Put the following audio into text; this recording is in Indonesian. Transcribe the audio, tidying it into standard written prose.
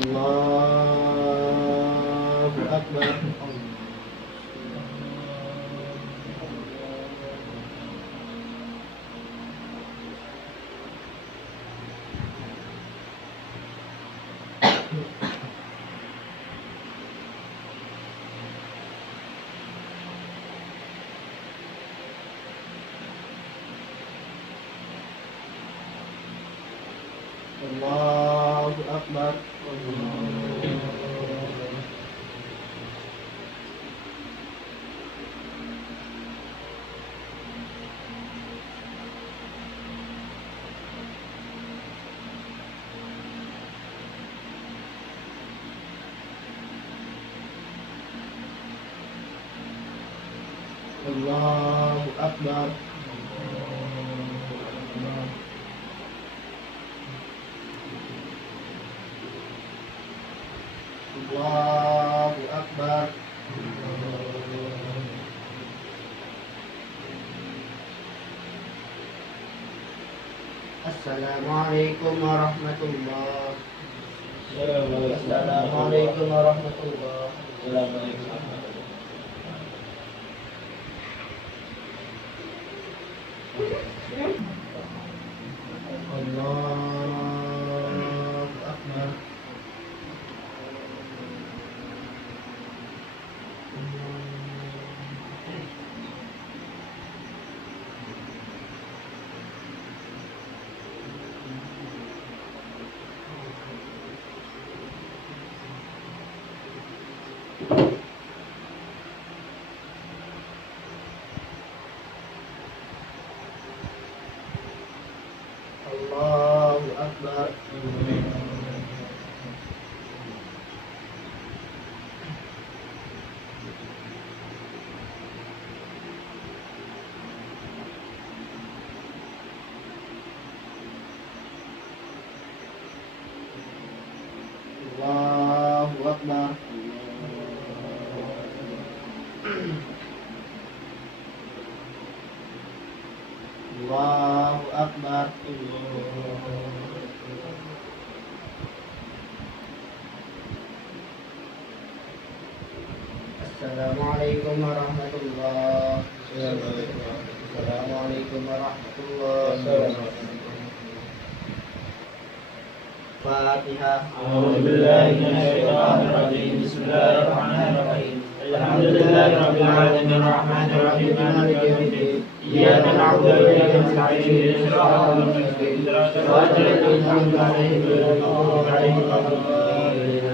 Allahu Akbar. Allahu Akbar. Allahu Akbar. Allahu Akbar. Assalamualaikum warahmatullahi wabarakatuh. Assalamualaikum warahmatullahi wabarakatuh. Allahu Akbar. Allahu Akbar. Allahu Akbar. Allahu Akbar. Assalamualaikum warahmatullahi wabarakatuh. Assalamualaikum warahmatullahi wabarakatuh. Fatihah. A'udzu billahi minasyaitonir rajim. Bismillahirrahmanirrahim. Alhamdulillahirabbil alamin arrahmanir rahim maliki yaumiddin. Iyyaka na'budu wa iyyaka nasta'in ihdinas siratal mustaqim. Siratal ladzina an'amta 'alaihim ghairil maghdubi 'alaihim waladdallin.